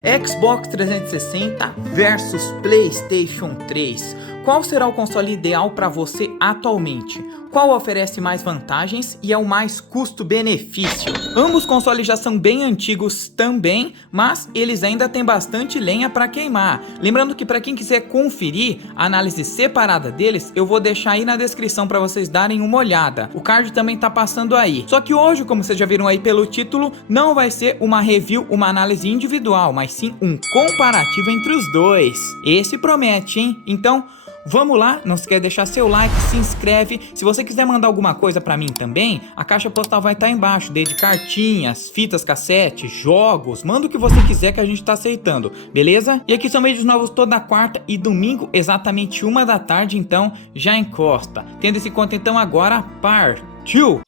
Xbox 360 versus PlayStation 3. Qual será o console ideal para você atualmente? Qual oferece mais vantagens e é o mais custo-benefício? Ambos consoles já são bem antigos também, mas eles ainda têm bastante lenha para queimar. Lembrando que para quem quiser conferir a análise separada deles, eu vou deixar aí na descrição para vocês darem uma olhada. O card também tá passando aí. Só que hoje, como vocês já viram aí pelo título, não vai ser uma review, uma análise individual, mas sim um comparativo entre os dois. Esse promete, hein? Então, vamos lá, não esquece de deixar seu like, se inscreve. Se você quiser mandar alguma coisa pra mim também, a caixa postal vai estar embaixo, desde cartinhas, fitas cassete, jogos, manda o que você quiser que a gente tá aceitando, beleza? E aqui são vídeos novos toda quarta e domingo, exatamente 1 da tarde, então já encosta. Tendo esse conto então agora, partiu!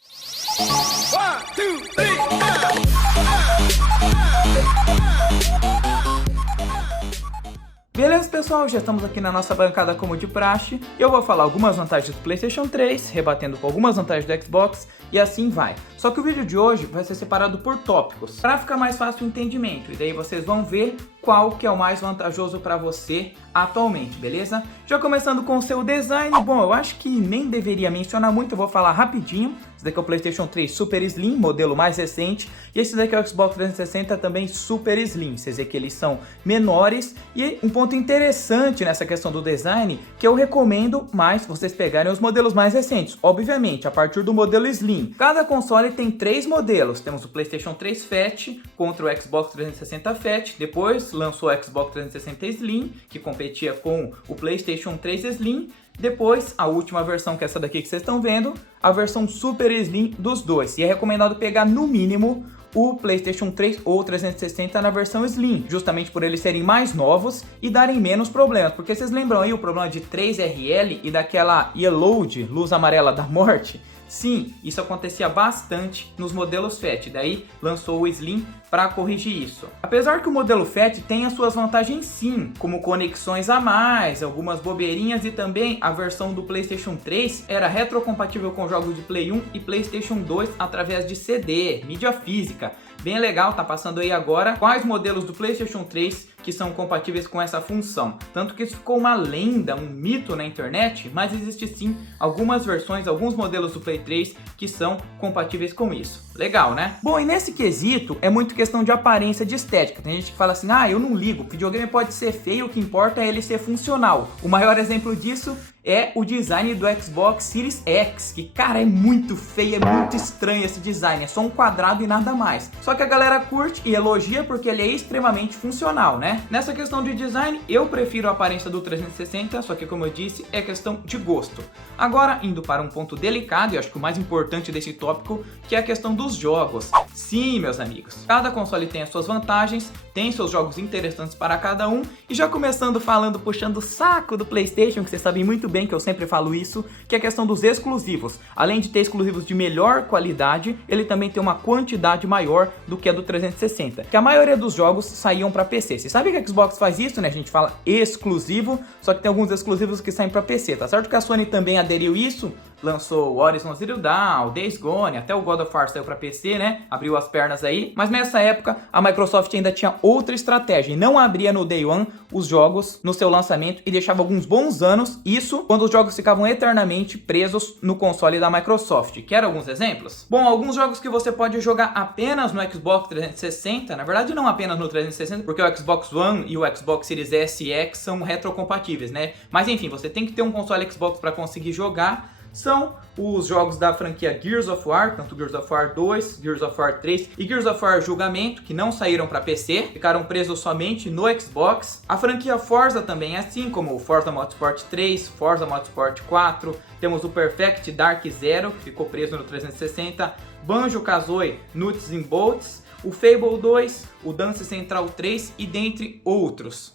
Beleza, pessoal? Já estamos aqui na nossa bancada como de praxe. Eu vou falar algumas vantagens do PlayStation 3, rebatendo com algumas vantagens do Xbox e assim vai. Só que o vídeo de hoje vai ser separado por tópicos, para ficar mais fácil o entendimento. E daí vocês vão ver qual que é o mais vantajoso para você atualmente, beleza? Já começando com o seu design, bom, eu acho que nem deveria mencionar muito, eu vou falar rapidinho. Esse daqui é o PlayStation 3 Super Slim, modelo mais recente, e esse daqui é o Xbox 360 também Super Slim. Vocês veem que eles são menores, e um ponto interessante nessa questão do design, que eu recomendo mais vocês pegarem os modelos mais recentes, obviamente, a partir do modelo Slim. Cada console tem 3 modelos, temos o PlayStation 3 Fat contra o Xbox 360 Fat, depois lançou o Xbox 360 Slim, que competia com o PlayStation 3 Slim. Depois, a última versão, que é essa daqui que vocês estão vendo, a versão Super Slim dos dois. E é recomendado pegar no mínimo o PlayStation 3 ou 360 na versão Slim, justamente por eles serem mais novos e darem menos problemas. Porque vocês lembram aí o problema de 3RL e daquela Yellowed, luz amarela da morte? Sim, isso acontecia bastante nos modelos Fat, daí lançou o Slim para corrigir isso. Apesar que o modelo Fat tem as suas vantagens sim, como conexões a mais, algumas bobeirinhas, e também a versão do PlayStation 3 era retrocompatível com jogos de Play 1 e PlayStation 2 através de CD, mídia física. Bem legal, tá passando aí agora quais modelos do PlayStation 3 que são compatíveis com essa função. Tanto que isso ficou uma lenda, um mito na internet, mas existe sim algumas versões, alguns modelos do Play 3 que são compatíveis com isso. Legal, né? Bom, e nesse quesito é muito questão de aparência, de estética. Tem gente que fala assim, eu não ligo, o videogame pode ser feio, o que importa é ele ser funcional. O maior exemplo disso é o design do Xbox Series X, que, cara, é muito feio, é muito estranho esse design, é só um quadrado e nada mais. Só que a galera curte e elogia porque ele é extremamente funcional, né? Nessa questão de design, eu prefiro a aparência do 360, só que, como eu disse, é questão de gosto. Agora, indo para um ponto delicado, e acho que o mais importante desse tópico, que é a questão dos jogos. Sim, meus amigos, cada console tem as suas vantagens, tem seus jogos interessantes para cada um, e já começando puxando o saco do PlayStation, que vocês sabem muito bem que eu sempre falo isso, que é a questão dos exclusivos. Além de ter exclusivos de melhor qualidade, ele também tem uma quantidade maior do que a do 360, que a maioria dos jogos saíam para PC. Você sabe que a Xbox faz isso, né? A gente fala exclusivo, só que tem alguns exclusivos que saem para PC. Tá certo que a Sony também aderiu isso, lançou o Horizon Zero Dawn, Days Gone, até o God of War saiu para PC, né? Abriu as pernas aí. Mas nessa época, a Microsoft ainda tinha outra estratégia e não abria no Day One os jogos no seu lançamento e deixava alguns bons anos, isso quando os jogos ficavam eternamente presos no console da Microsoft. Quer alguns exemplos? Bom, alguns jogos que você pode jogar apenas no Xbox 360, na verdade não apenas no 360, porque o Xbox One e o Xbox Series S e X são retrocompatíveis, né? Mas enfim, você tem que ter um console Xbox para conseguir jogar. São os jogos da franquia Gears of War, tanto Gears of War 2, Gears of War 3 e Gears of War Julgamento, que não saíram para PC, ficaram presos somente no Xbox. A franquia Forza também é assim, como o Forza Motorsport 3, Forza Motorsport 4, temos o Perfect Dark Zero, que ficou preso no 360, Banjo-Kazooie Nuts and Bolts, o Fable 2, o Dance Central 3 e dentre outros.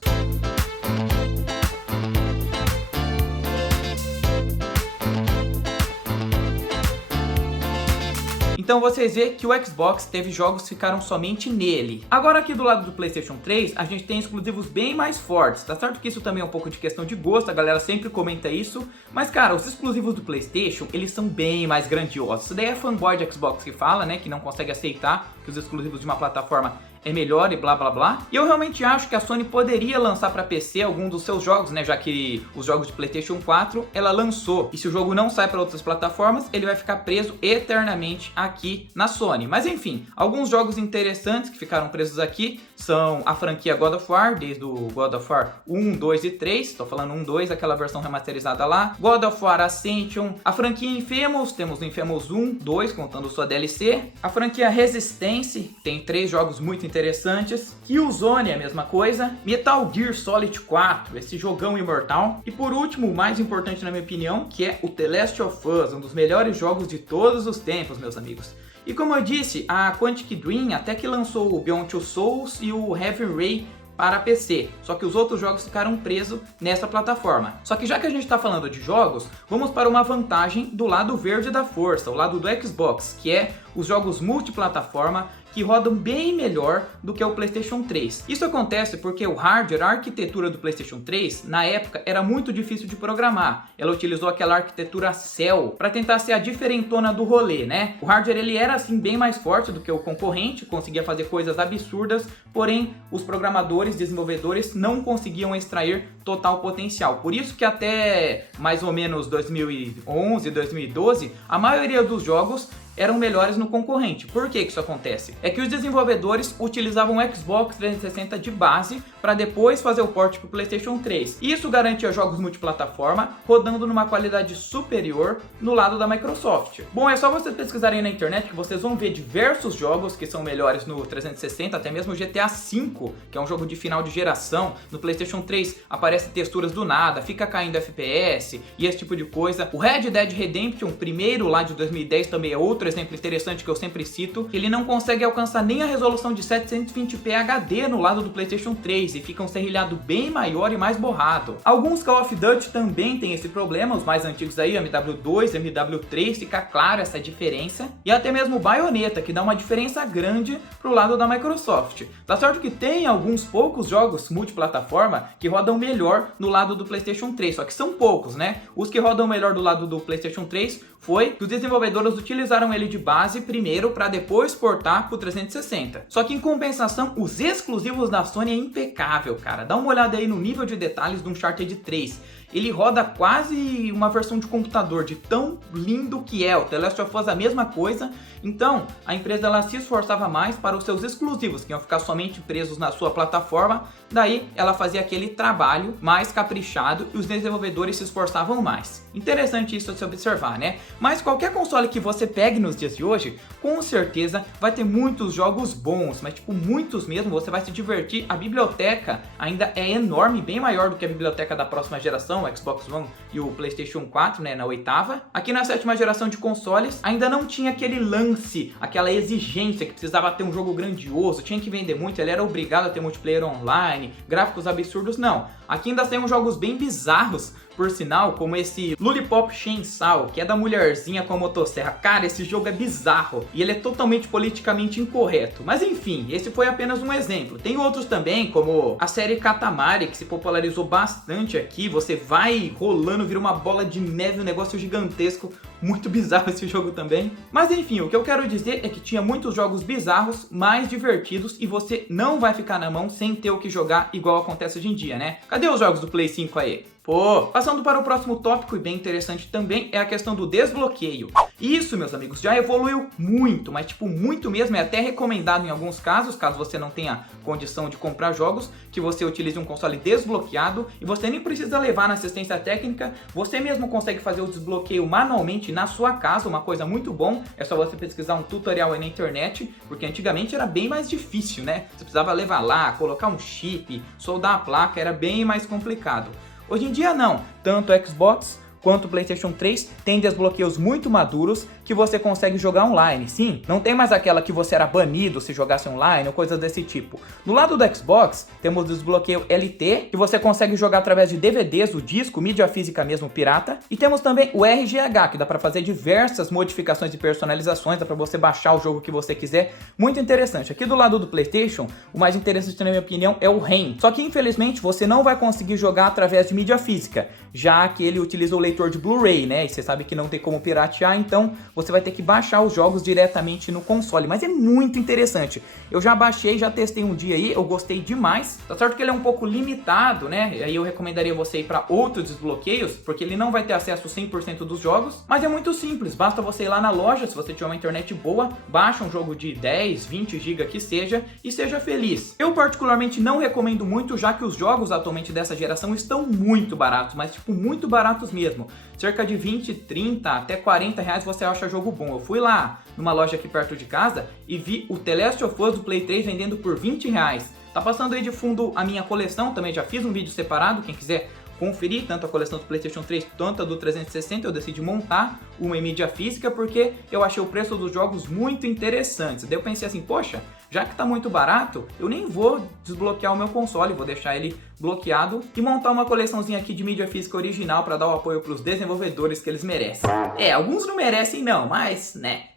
Então vocês veem que o Xbox teve jogos que ficaram somente nele. Agora aqui do lado do PlayStation 3, a gente tem exclusivos bem mais fortes. Tá certo que isso também é um pouco de questão de gosto, a galera sempre comenta isso. Mas cara, os exclusivos do PlayStation, eles são bem mais grandiosos. Isso daí é fanboy de Xbox que fala, né, que não consegue aceitar que os exclusivos de uma plataforma é melhor e blá blá blá. E eu realmente acho que a Sony poderia lançar para PC algum dos seus jogos, né, já que os jogos de PlayStation 4 ela lançou. E se o jogo não sai para outras plataformas, ele vai ficar preso eternamente aqui na Sony. Mas enfim, alguns jogos interessantes que ficaram presos aqui são a franquia God of War, desde o God of War 1, 2 e 3, tô falando 1, 2, aquela versão remasterizada lá, God of War Ascension, a franquia Infamous, temos o Infamous 1, 2, contando sua DLC, a franquia Resistance, tem 3 jogos muito interessantes, Killzone é a mesma coisa, Metal Gear Solid 4, esse jogão imortal, e por último, o mais importante na minha opinião, que é o The Last of Us, um dos melhores jogos de todos os tempos, meus amigos. E como eu disse, a Quantic Dream até que lançou o Beyond Two Souls e o Heavy Rain para PC, só que os outros jogos ficaram presos nessa plataforma. Só que já que a gente está falando de jogos, vamos para uma vantagem do lado verde da força, o lado do Xbox, que é os jogos multiplataforma que rodam bem melhor do que o PlayStation 3. Isso acontece porque o hardware, a arquitetura do PlayStation 3, na época, era muito difícil de programar. Ela utilizou aquela arquitetura Cell para tentar ser a diferentona do rolê, né? O hardware ele era assim bem mais forte do que o concorrente, conseguia fazer coisas absurdas, porém os programadores, desenvolvedores não conseguiam extrair total potencial. Por isso que até mais ou menos 2011, 2012, a maioria dos jogos eram melhores no concorrente. Por que isso acontece? É que os desenvolvedores utilizavam o Xbox 360 de base para depois fazer o port para o PlayStation 3. Isso garantia jogos multiplataforma rodando numa qualidade superior no lado da Microsoft. Bom, é só vocês pesquisarem na internet que vocês vão ver diversos jogos que são melhores no 360, até mesmo o GTA V, que é um jogo de final de geração. No PlayStation 3 aparecem texturas do nada, fica caindo FPS e esse tipo de coisa. O Red Dead Redemption, primeiro lá de 2010, também é outro exemplo interessante que eu sempre cito, ele não consegue alcançar nem a resolução de 720p HD no lado do PlayStation 3 e fica um serrilhado bem maior e mais borrado. Alguns Call of Duty também tem esse problema, os mais antigos aí, MW2, MW3, fica claro essa diferença, e até mesmo o Bayonetta, que dá uma diferença grande pro lado da Microsoft. Tá certo que tem alguns poucos jogos multiplataforma que rodam melhor no lado do PlayStation 3, só que são poucos, né? Os que rodam melhor do lado do PlayStation 3 foi que os desenvolvedores utilizaram ele de base primeiro para depois portar pro 360. Só que em compensação, os exclusivos da Sony é impecável, cara. Dá uma olhada aí no nível de detalhes do Uncharted 3. Ele roda quase uma versão de computador, de tão lindo que é. O The Last of Us a mesma coisa. Então, a empresa ela se esforçava mais para os seus exclusivos, que iam ficar somente presos na sua plataforma. Daí, ela fazia aquele trabalho mais caprichado e os desenvolvedores se esforçavam mais. Interessante isso de se observar, né? Mas qualquer console que você pegue nos dias de hoje, com certeza vai ter muitos jogos bons, mas tipo muitos mesmo, você vai se divertir. A biblioteca ainda é enorme, bem maior do que a biblioteca da próxima geração, o Xbox One e o PlayStation 4, né, na 8ª. Aqui na 7ª geração de consoles, ainda não tinha aquele lance, aquela exigência que precisava ter um jogo grandioso, tinha que vender muito, ele era obrigado a ter multiplayer online, gráficos absurdos, não. Aqui ainda saíram jogos bem bizarros, por sinal, como esse Lollipop Chainsaw, que é da mulherzinha com a motosserra. Cara, esse jogo é bizarro e ele é totalmente politicamente incorreto. Mas enfim, esse foi apenas um exemplo. Tem outros também, como a série Katamari, que se popularizou bastante aqui. Você vai rolando, vira uma bola de neve, um negócio gigantesco. Muito bizarro esse jogo também. Mas enfim, o que eu quero dizer é que tinha muitos jogos bizarros, mais divertidos, e você não vai ficar na mão sem ter o que jogar igual acontece hoje em dia, né? Cadê os jogos do Play 5 aí? Pô, passando para o próximo tópico e bem interessante também é a questão do desbloqueio. Isso, meus amigos, já evoluiu muito, mas tipo muito mesmo, é até recomendado em alguns casos, caso você não tenha condição de comprar jogos, que você utilize um console desbloqueado e você nem precisa levar na assistência técnica, você mesmo consegue fazer o desbloqueio manualmente na sua casa, uma coisa muito bom, é só você pesquisar um tutorial aí na internet, porque antigamente era bem mais difícil, né? Você precisava levar lá, colocar um chip, soldar a placa, era bem mais complicado. Hoje em dia não, tanto o Xbox quanto o PlayStation 3 tem desbloqueios muito maduros que você consegue jogar online. Sim, não tem mais aquela que você era banido se jogasse online ou coisas desse tipo. No lado do Xbox, temos o desbloqueio LT, que você consegue jogar através de DVDs, o disco, mídia física mesmo pirata. E temos também o RGH, que dá para fazer diversas modificações e personalizações, dá para você baixar o jogo que você quiser. Muito interessante. Aqui do lado do PlayStation, o mais interessante na minha opinião é o REM. Só que infelizmente você não vai conseguir jogar através de mídia física, já que ele utiliza o leitor de Blu-ray, né? E você sabe que não tem como piratear, então você vai ter que baixar os jogos diretamente no console, mas é muito interessante. Eu já baixei, já testei um dia aí, eu gostei demais. Tá certo que ele é um pouco limitado, né? Aí eu recomendaria você ir para outros desbloqueios, porque ele não vai ter acesso 100% dos jogos, mas é muito simples, basta você ir lá na loja, se você tiver uma internet boa, baixa um jogo de 10, 20 GB que seja e seja feliz. Eu particularmente não recomendo muito, já que os jogos atualmente dessa geração estão muito baratos, mas tipo muito baratos mesmo. Cerca de 20, 30 até 40 reais você acha jogo bom. Eu fui lá numa loja aqui perto de casa e vi o The Last of Us do Play 3 vendendo por 20 reais. Tá passando aí de fundo a minha coleção, também já fiz um vídeo separado, quem quiser conferir, tanto a coleção do PlayStation 3 quanto a do 360, eu decidi montar uma em mídia física porque eu achei o preço dos jogos muito interessantes. Daí eu pensei assim, poxa, já que tá muito barato, eu nem vou desbloquear o meu console, vou deixar ele bloqueado e montar uma coleçãozinha aqui de mídia física original para dar o apoio pros desenvolvedores que eles merecem. Alguns não merecem não, mas, né,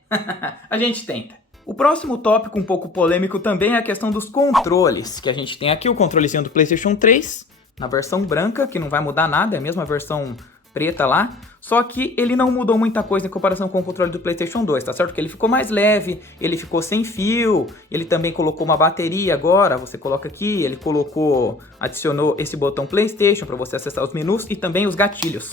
a gente tenta. O próximo tópico um pouco polêmico também é a questão dos controles, que a gente tem aqui o controlezinho do PlayStation 3, na versão branca, que não vai mudar nada, é a mesma versão preta lá, só que ele não mudou muita coisa em comparação com o controle do PlayStation 2, tá certo? Que ele ficou mais leve, ele ficou sem fio, ele também colocou uma bateria agora, você coloca aqui, ele adicionou esse botão PlayStation para você acessar os menus e também os gatilhos.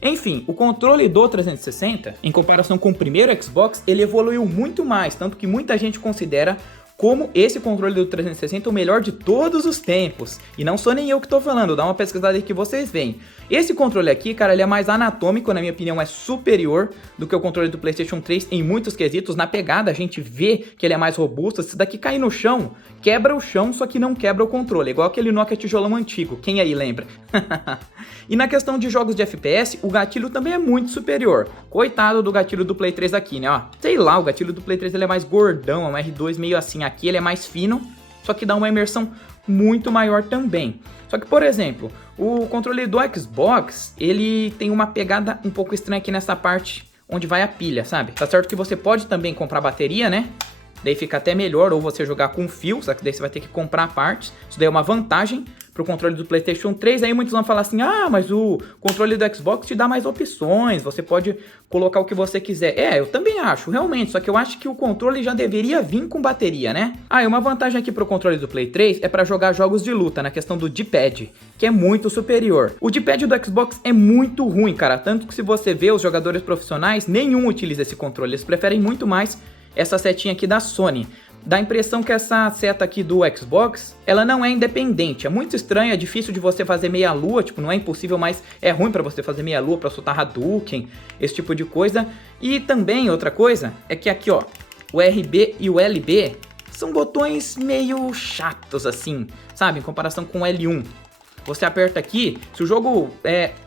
Enfim, o controle do 360, em comparação com o primeiro Xbox, ele evoluiu muito mais, tanto que muita gente considera como esse controle do 360 o melhor de todos os tempos. E não sou nem eu que tô falando, dá uma pesquisada aí que vocês veem. Esse controle aqui, cara, ele é mais anatômico, na minha opinião é superior do que o controle do PlayStation 3 em muitos quesitos. Na pegada a gente vê que ele é mais robusto, se daqui cair no chão, quebra o chão, só que não quebra o controle, igual aquele Nokia tijolão antigo, quem aí lembra? E na questão de jogos de FPS, o gatilho também é muito superior. Coitado do gatilho do Play 3 aqui, né? Ó, sei lá, o gatilho do Play 3 ele é mais gordão, é um R2 meio assim. Aqui ele é mais fino, só que dá uma imersão muito maior também. Só que, por exemplo, o controle do Xbox, ele tem uma pegada um pouco estranha aqui nessa parte onde vai a pilha, sabe? Tá certo que você pode também comprar bateria, né? Daí fica até melhor, ou você jogar com fio, só que daí você vai ter que comprar partes. Isso daí é uma vantagem pro controle do PlayStation 3, aí muitos vão falar assim, ah, mas o controle do Xbox te dá mais opções, você pode colocar o que você quiser. Eu também acho, realmente, só que eu acho que o controle já deveria vir com bateria, né? E uma vantagem aqui pro controle do Play 3 é para jogar jogos de luta, na questão do D-pad, que é muito superior. O D-pad do Xbox é muito ruim, cara, tanto que se você vê os jogadores profissionais, nenhum utiliza esse controle, eles preferem muito mais essa setinha aqui da Sony. Dá a impressão que essa seta aqui do Xbox, ela não é independente. É muito estranho, é difícil de você fazer meia lua, tipo, não é impossível, mas é ruim pra você fazer meia lua, pra soltar Hadouken, esse tipo de coisa. E também, outra coisa, é que aqui, ó, o RB e o LB são botões meio chatos, assim, sabe, em comparação com o L1. Você aperta aqui, se o jogo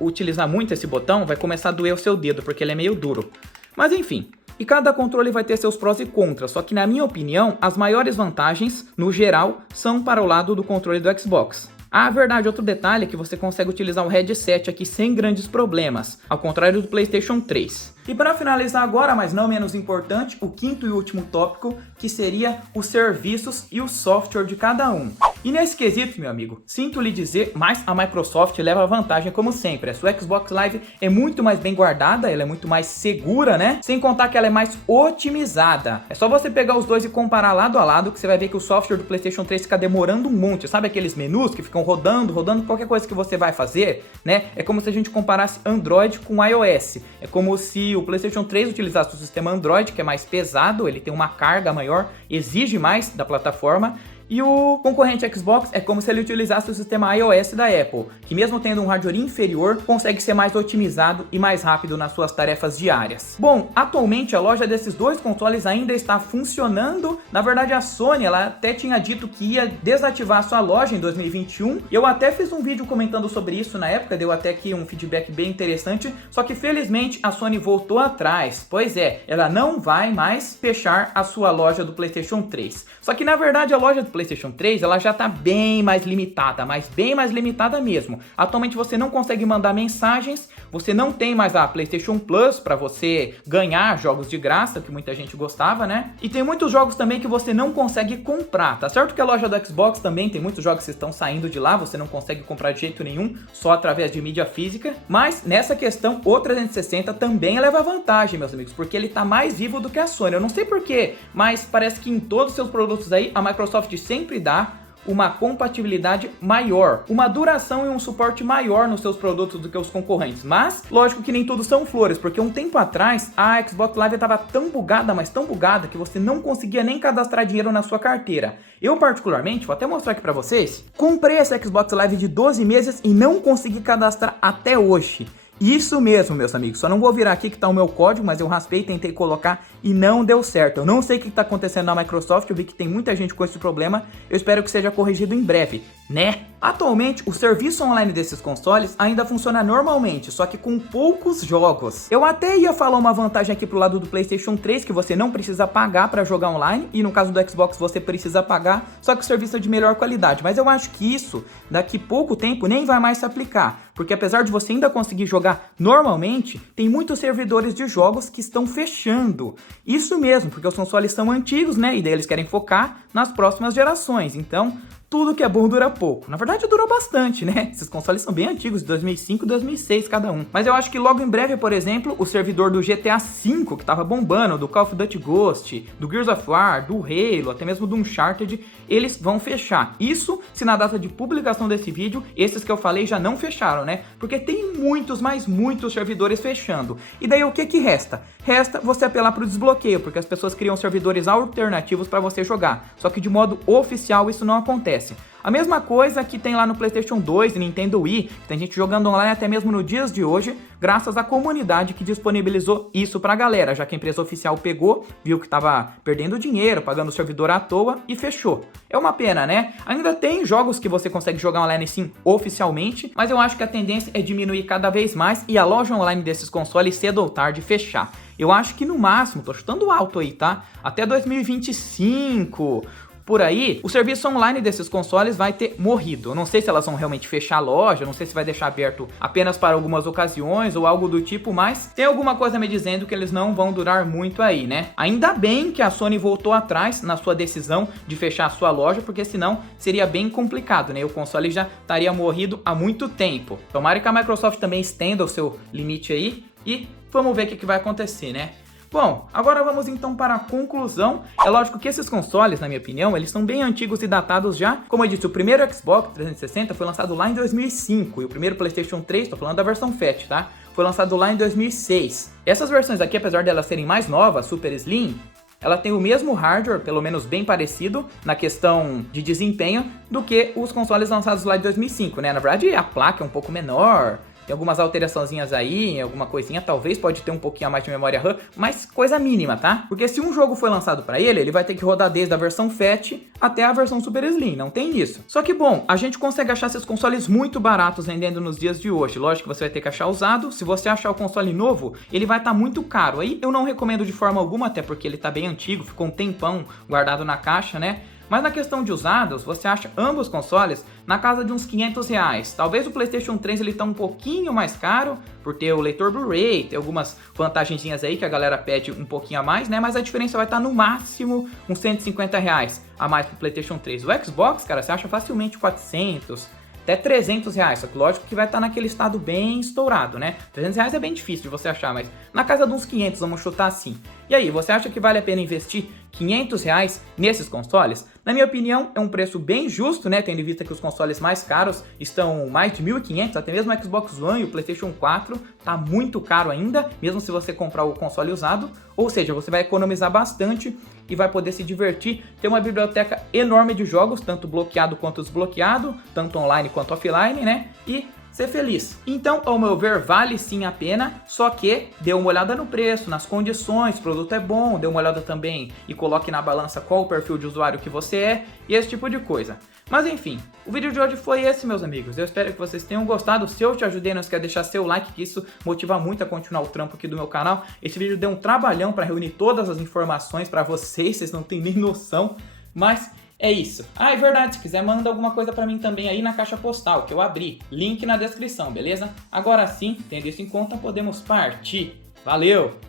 utilizar muito esse botão, vai começar a doer o seu dedo, porque ele é meio duro. Mas enfim. E cada controle vai ter seus prós e contras, só que na minha opinião, as maiores vantagens, no geral, são para o lado do controle do Xbox. A verdade, outro detalhe é que você consegue utilizar o headset aqui sem grandes problemas, ao contrário do PlayStation 3. E para finalizar agora, mas não menos importante, o quinto e último tópico, que seria os serviços e o software de cada um. E nesse quesito, meu amigo, sinto lhe dizer, mas a Microsoft leva vantagem como sempre. A sua Xbox Live é muito mais bem guardada, ela é muito mais segura, né? Sem contar que ela é mais otimizada. É só você pegar os dois e comparar lado a lado que você vai ver que o software do PlayStation 3 fica demorando um monte. Sabe aqueles menus que ficam rodando qualquer coisa que você vai fazer, né? É como se a gente comparasse Android com iOS. É como se o PlayStation 3 utilizasse o sistema Android, que é mais pesado, ele tem uma carga maior, exige mais da plataforma. E o concorrente Xbox é como se ele utilizasse o sistema iOS da Apple, que mesmo tendo um hardware inferior, consegue ser mais otimizado e mais rápido nas suas tarefas diárias. Bom, atualmente a loja desses dois consoles ainda está funcionando. Na verdade, a Sony, ela até tinha dito que ia desativar a sua loja em 2021. Eu até fiz um vídeo comentando sobre isso na época, deu até aqui um feedback bem interessante, só que felizmente a Sony voltou atrás. Pois é, ela não vai mais fechar a sua loja do PlayStation 3. Só que na verdade a loja do PlayStation 3, ela já tá bem mais limitada, mas bem mais limitada mesmo. Atualmente você não consegue mandar mensagens, você não tem mais a PlayStation Plus para você ganhar jogos de graça, que muita gente gostava, né? E tem muitos jogos também que você não consegue comprar, tá certo que a loja do Xbox também tem muitos jogos que estão saindo de lá, você não consegue comprar de jeito nenhum, só através de mídia física, mas nessa questão o 360 também leva vantagem, meus amigos, porque ele tá mais vivo do que a Sony. Eu não sei porquê, mas parece que em todos os seus produtos aí, a Microsoft sempre dá uma compatibilidade maior, uma duração e um suporte maior nos seus produtos do que os concorrentes. Mas, lógico que nem tudo são flores, porque um tempo atrás a Xbox Live estava tão bugada, mas tão bugada, que você não conseguia nem cadastrar dinheiro na sua carteira. Eu, particularmente, vou até mostrar aqui pra vocês, comprei essa Xbox Live de 12 meses e não consegui cadastrar até hoje. Isso mesmo, meus amigos, só não vou virar aqui que tá o meu código, mas eu raspei, tentei colocar e não deu certo. Eu não sei o que tá acontecendo na Microsoft, eu vi que tem muita gente com esse problema, eu espero que seja corrigido em breve, né? Atualmente, o serviço online desses consoles ainda funciona normalmente, só que com poucos jogos. Eu até ia falar uma vantagem aqui pro lado do PlayStation 3, que você não precisa pagar para jogar online, e no caso do Xbox você precisa pagar, só que o serviço é de melhor qualidade. Mas eu acho que isso, daqui pouco tempo, nem vai mais se aplicar, porque apesar de você ainda conseguir jogar normalmente, tem muitos servidores de jogos que estão fechando. Isso mesmo, porque os consoles são antigos, né, e daí eles querem focar nas próximas gerações, então tudo que é bom dura pouco. Na verdade, durou bastante, né? Esses consoles são bem antigos, de 2005 e 2006 cada um. Mas eu acho que logo em breve, por exemplo, o servidor do GTA V, que tava bombando, do Call of Duty Ghost, do Gears of War, do Halo, até mesmo do Uncharted, eles vão fechar. Isso se na data de publicação desse vídeo, esses que eu falei já não fecharam, né? Porque tem muitos, mas muitos servidores fechando. E daí o que que resta? Resta você apelar para o desbloqueio, porque as pessoas criam servidores alternativos para você jogar. Só que de modo oficial isso não acontece. A mesma coisa que tem lá no PlayStation 2 e Nintendo Wii, que tem gente jogando online até mesmo nos dias de hoje, graças à comunidade que disponibilizou isso pra galera, já que a empresa oficial pegou, viu que tava perdendo dinheiro, pagando o servidor à toa e fechou. É uma pena, né? Ainda tem jogos que você consegue jogar online sim, oficialmente, mas eu acho que a tendência é diminuir cada vez mais e a loja online desses consoles cedo ou tarde fechar. Eu acho que no máximo, tô chutando alto aí, tá? Até 2025... por aí, o serviço online desses consoles vai ter morrido. Eu não sei se elas vão realmente fechar a loja, não sei se vai deixar aberto apenas para algumas ocasiões ou algo do tipo, mas tem alguma coisa me dizendo que eles não vão durar muito aí, né? Ainda bem que a Sony voltou atrás na sua decisão de fechar a sua loja, porque senão seria bem complicado, né? O console já estaria morrido há muito tempo. Tomara que a Microsoft também estenda o seu limite aí e vamos ver o que vai acontecer, né? Bom, agora vamos então para a conclusão. É lógico que esses consoles, na minha opinião, eles são bem antigos e datados já. Como eu disse, o primeiro Xbox 360 foi lançado lá em 2005 e o primeiro PlayStation 3, tô falando da versão Fat, tá? Foi lançado lá em 2006. Essas versões aqui, apesar de elas serem mais novas, Super Slim, ela tem o mesmo hardware, pelo menos bem parecido, na questão de desempenho, do que os consoles lançados lá de 2005, né? Na verdade, a placa é um pouco menor, tem algumas alteraçãozinhas aí, alguma coisinha, talvez pode ter um pouquinho a mais de memória RAM, mas coisa mínima, tá? Porque se um jogo foi lançado pra ele, ele vai ter que rodar desde a versão Fat até a versão Super Slim, não tem isso. Só que bom, a gente consegue achar esses consoles muito baratos vendendo nos dias de hoje. Lógico que você vai ter que achar usado, se você achar o console novo, ele vai estar muito caro. Aí eu não recomendo de forma alguma, até porque ele tá bem antigo, ficou um tempão guardado na caixa, né? Mas na questão de usados, você acha ambos consoles na casa de uns R$500. Talvez o PlayStation 3 ele tá um pouquinho mais caro, por ter o leitor Blu-ray, tem algumas vantagenzinhas aí que a galera pede um pouquinho a mais, né? Mas a diferença vai estar no máximo uns R$150 a mais pro PlayStation 3. O Xbox, cara, você acha facilmente 400, até R$300, só que lógico que vai estar naquele estado bem estourado, né? R$300 é bem difícil de você achar, mas na casa de uns 500, vamos chutar assim. E aí, você acha que vale a pena investir R$500 nesses consoles? Na minha opinião, é um preço bem justo, né? Tendo em vista que os consoles mais caros estão mais de 1.500, até mesmo o Xbox One e o PlayStation 4 tá muito caro ainda, mesmo se você comprar o console usado. Ou seja, você vai economizar bastante e vai poder se divertir, ter uma biblioteca enorme de jogos, tanto bloqueado quanto desbloqueado, tanto online quanto offline, né? E ser feliz. Então, ao meu ver, vale sim a pena, só que dê uma olhada no preço, nas condições, o produto é bom, dê uma olhada também e coloque na balança qual o perfil de usuário que você é e esse tipo de coisa. Mas enfim, o vídeo de hoje foi esse, meus amigos. Eu espero que vocês tenham gostado. Se eu te ajudei, não esquece de deixar seu like, que isso motiva muito a continuar o trampo aqui do meu canal. Esse vídeo deu um trabalhão para reunir todas as informações para vocês não têm nem noção, mas É isso. Ah, é verdade, se quiser manda alguma coisa pra mim também aí na caixa postal, que eu abri. Link na descrição, beleza? Agora sim, tendo isso em conta, podemos partir. Valeu!